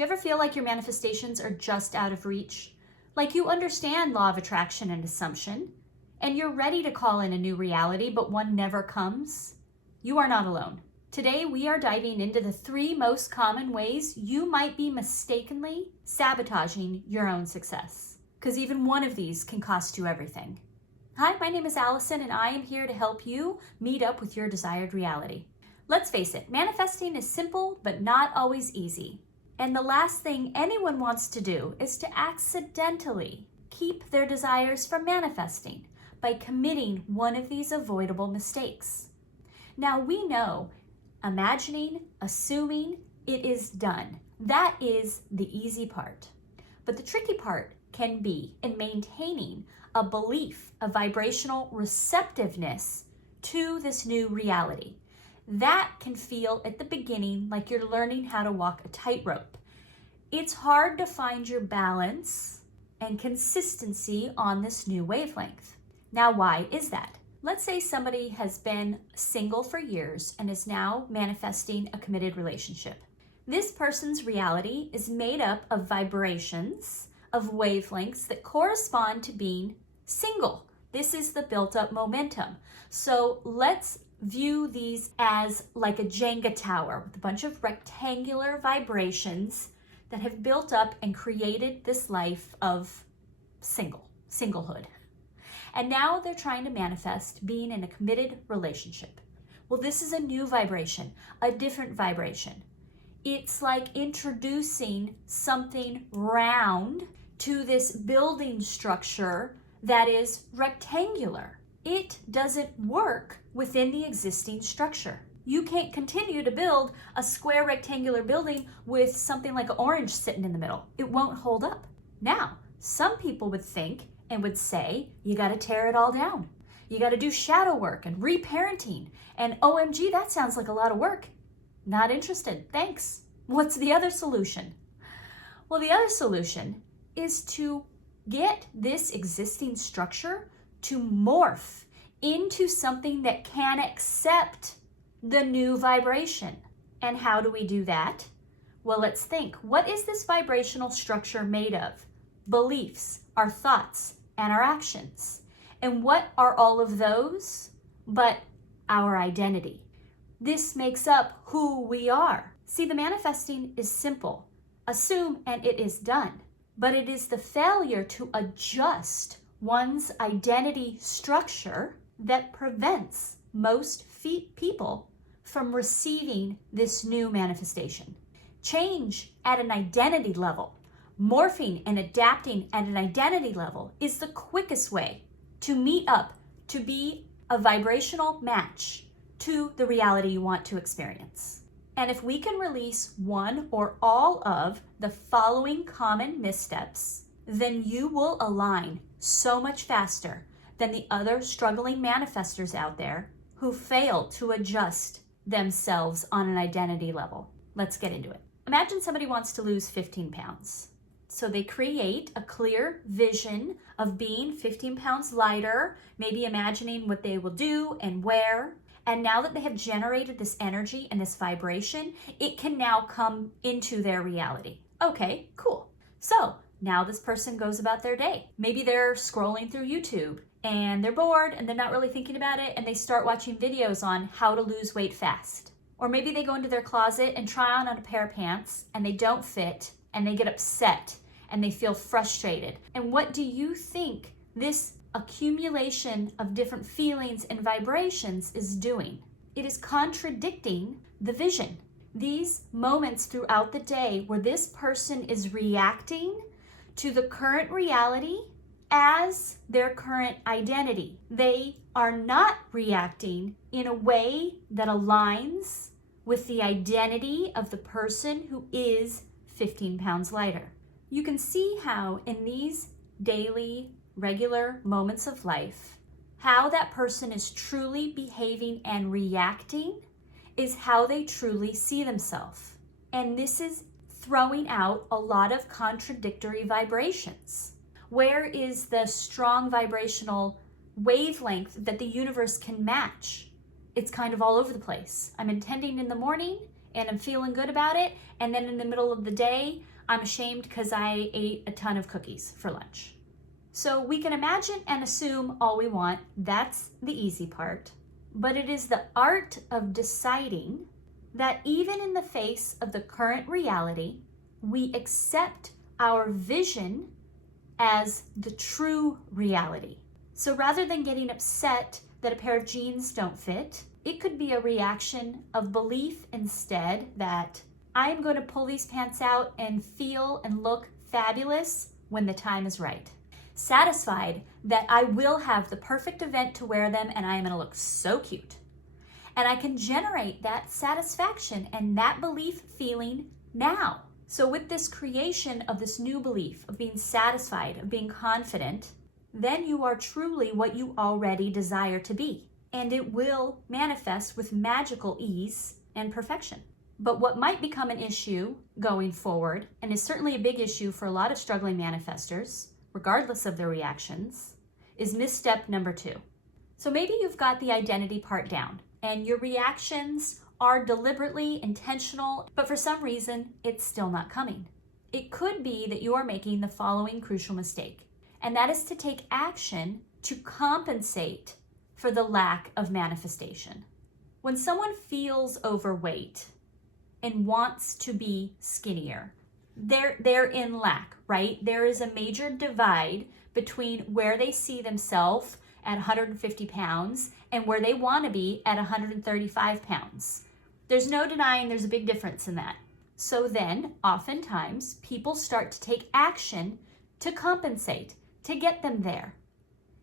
Do you ever feel like your manifestations are just out of reach? Like you understand law of attraction and assumption, and you're ready to call in a new reality, but one never comes? You are not alone. Today, we are diving into the 3 most common ways you might be mistakenly sabotaging your own success. Because even one of these can cost you everything. Hi, my name is Allison, and I am here to help you meet up with your desired reality. Let's face it, manifesting is simple, but not always easy. And the last thing anyone wants to do is to accidentally keep their desires from manifesting by committing one of these avoidable mistakes. Now we know imagining, assuming, it is done. That is the easy part. But the tricky part can be in maintaining a belief, a vibrational receptiveness to this new reality. That can feel at the beginning like you're learning how to walk a tightrope. It's hard to find your balance and consistency on this new wavelength. Now, why is that? Let's say somebody has been single for years and is now manifesting a committed relationship. This person's reality is made up of vibrations, of wavelengths that correspond to being single. This is the built-up momentum. So let's view these as like a Jenga tower with a bunch of rectangular vibrations that have built up and created this life of singlehood. And now they're trying to manifest being in a committed relationship. Well, this is a new vibration, a different vibration. It's like introducing something round to this building structure that is rectangular. It doesn't work within the existing structure. You can't continue to build a square rectangular building with something like an orange sitting in the middle. It won't hold up. Now, some people would think and would say, you got to tear it all down. You got to do shadow work and reparenting. And OMG, that sounds like a lot of work. Not interested. Thanks. What's the other solution? Well, the other solution is to get this existing structure to morph into something that can accept the new vibration. And how do we do that? Well, let's think. What is this vibrational structure made of? Beliefs, our thoughts, and our actions. And what are all of those but our identity? This makes up who we are. See, the manifesting is simple. Assume and it is done. But it is the failure to adjust one's identity structure that prevents most people from receiving this new manifestation. Change at an identity level, morphing and adapting at an identity level is the quickest way to meet up, to be a vibrational match to the reality you want to experience. And if we can release one or all of the following common missteps, then you will align so much faster than the other struggling manifestors out there who fail to adjust themselves on an identity level. Let's get into it. Imagine somebody wants to lose 15 pounds. So they create a clear vision of being 15 pounds lighter, maybe imagining what they will do and wear. And now that they have generated this energy and this vibration, it can now come into their reality. Okay, cool. So now this person goes about their day. Maybe they're scrolling through YouTube and they're bored and they're not really thinking about it, and they start watching videos on how to lose weight fast. Or maybe they go into their closet and try on a pair of pants and they don't fit and they get upset and they feel frustrated. And what do you think this accumulation of different feelings and vibrations is doing? It is contradicting the vision. These moments throughout the day where this person is reacting to the current reality as their current identity. They are not reacting in a way that aligns with the identity of the person who is 15 pounds lighter. You can see how in these daily, regular moments of life, how that person is truly behaving and reacting is how they truly see themselves. And this is throwing out a lot of contradictory vibrations. Where is the strong vibrational wavelength that the universe can match? It's kind of all over the place. I'm intending in the morning, and I'm feeling good about it, and then in the middle of the day, I'm ashamed because I ate a ton of cookies for lunch. So we can imagine and assume all we want. That's the easy part. But it is the art of deciding that even in the face of the current reality, we accept our vision as the true reality. So rather than getting upset that a pair of jeans don't fit, it could be a reaction of belief instead that I'm going to pull these pants out and feel and look fabulous when the time is right. Satisfied that I will have the perfect event to wear them and I am going to look so cute. And I can generate that satisfaction and that belief feeling now. So with this creation of this new belief, of being satisfied, of being confident, then you are truly what you already desire to be. And it will manifest with magical ease and perfection. But what might become an issue going forward, and is certainly a big issue for a lot of struggling manifestors, regardless of their reactions, is misstep number 2. So maybe you've got the identity part down, and your reactions are deliberately intentional, but for some reason, it's still not coming. It could be that you are making the following crucial mistake, and that is to take action to compensate for the lack of manifestation. When someone feels overweight and wants to be skinnier, they're in lack, right? There is a major divide between where they see themselves at 150 pounds and where they want to be at 135 pounds. There's no denying there's a big difference in that. So then, oftentimes, people start to take action to compensate, to get them there.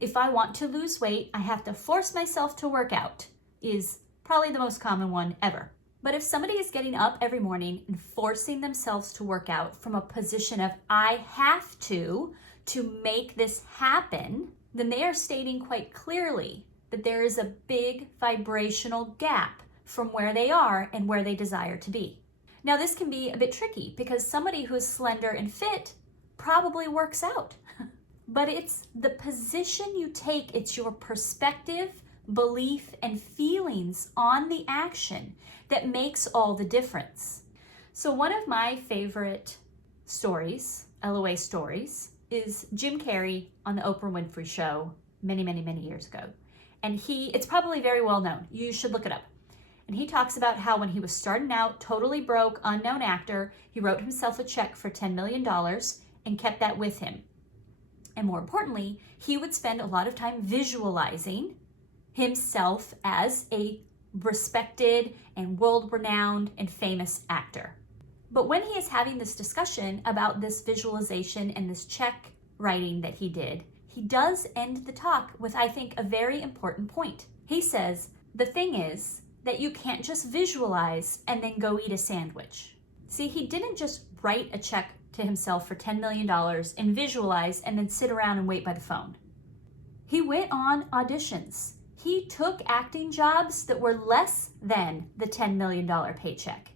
If I want to lose weight, I have to force myself to work out, is probably the most common one ever. But if somebody is getting up every morning and forcing themselves to work out from a position of I have to make this happen, then they are stating quite clearly that there is a big vibrational gap from where they are and where they desire to be. Now, this can be a bit tricky because somebody who is slender and fit probably works out. But it's the position you take, it's your perspective, belief, and feelings on the action that makes all the difference. So one of my favorite stories, LOA stories, is Jim Carrey on the Oprah Winfrey Show many, many, many years ago. And it's probably very well known. You should look it up. And he talks about how when he was starting out, totally broke, unknown actor, he wrote himself a check for $10 million and kept that with him. And more importantly, he would spend a lot of time visualizing himself as a respected and world-renowned and famous actor. But when he is having this discussion about this visualization and this check writing that he did, he does end the talk with, I think, a very important point. He says, the thing is that you can't just visualize and then go eat a sandwich. See, he didn't just write a check to himself for $10 million and visualize and then sit around and wait by the phone. He went on auditions. He took acting jobs that were less than the $10 million paycheck.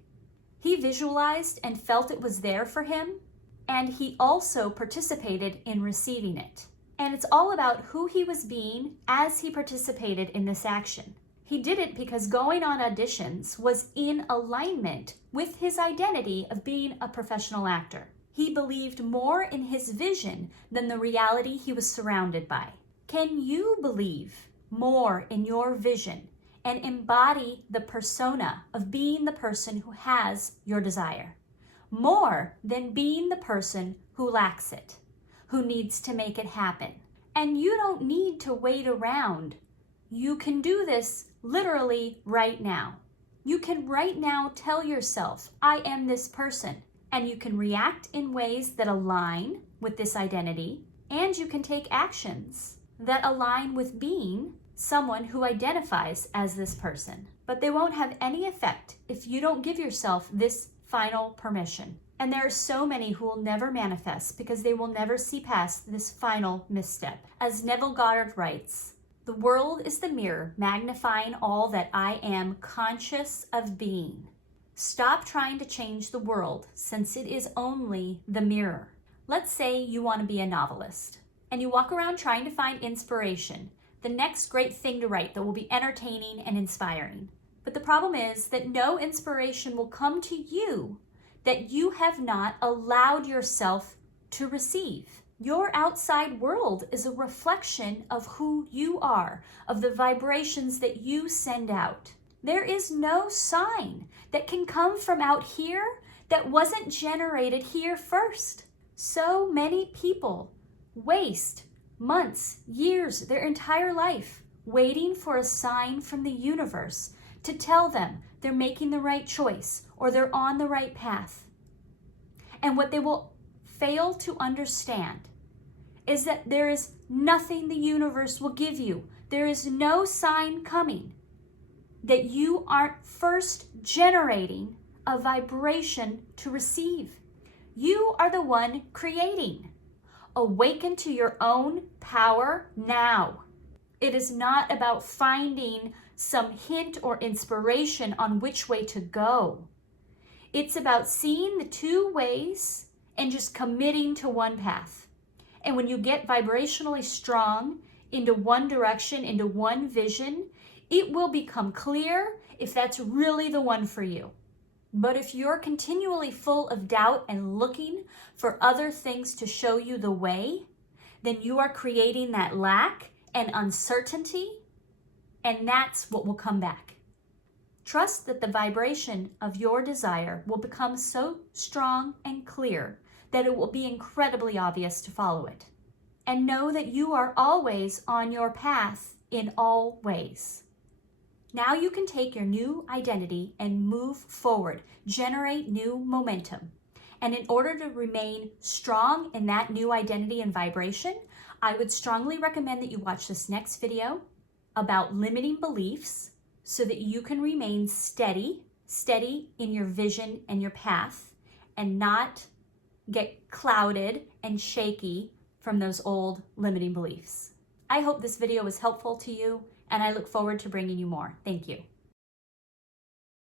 He visualized and felt it was there for him, and he also participated in receiving it. And it's all about who he was being as he participated in this action. He did it because going on auditions was in alignment with his identity of being a professional actor. He believed more in his vision than the reality he was surrounded by. Can you believe more in your vision and embody the persona of being the person who has your desire, more than being the person who lacks it, who needs to make it happen? And you don't need to wait around. You can do this literally right now. You can right now tell yourself, I am this person. And you can react in ways that align with this identity, and you can take actions that align with being someone who identifies as this person. But they won't have any effect if you don't give yourself this final permission. And there are so many who will never manifest because they will never see past this final misstep. As Neville Goddard writes, the world is the mirror magnifying all that I am conscious of being. Stop trying to change the world since it is only the mirror. Let's say you want to be a novelist and you walk around trying to find inspiration, the next great thing to write that will be entertaining and inspiring. But the problem is that no inspiration will come to you that you have not allowed yourself to receive. Your outside world is a reflection of who you are, of the vibrations that you send out. There is no sign that can come from out here that wasn't generated here first. So many people waste months, years, their entire life waiting for a sign from the universe to tell them they're making the right choice or they're on the right path. And what they will fail to understand is that there is nothing the universe will give you. There is no sign coming that you aren't first generating a vibration to receive. You are the one creating. Awaken to your own power now. It is not about finding some hint or inspiration on which way to go. It's about seeing the two ways and just committing to one path. And when you get vibrationally strong into one direction, into one vision, it will become clear if that's really the one for you. But if you're continually full of doubt and looking for other things to show you the way, then you are creating that lack and uncertainty, and that's what will come back. Trust that the vibration of your desire will become so strong and clear that it will be incredibly obvious to follow it. And know that you are always on your path in all ways. Now you can take your new identity and move forward, generate new momentum. And in order to remain strong in that new identity and vibration, I would strongly recommend that you watch this next video about limiting beliefs so that you can remain steady in your vision and your path and not get clouded and shaky from those old limiting beliefs. I hope this video was helpful to you, and I look forward to bringing you more. Thank you.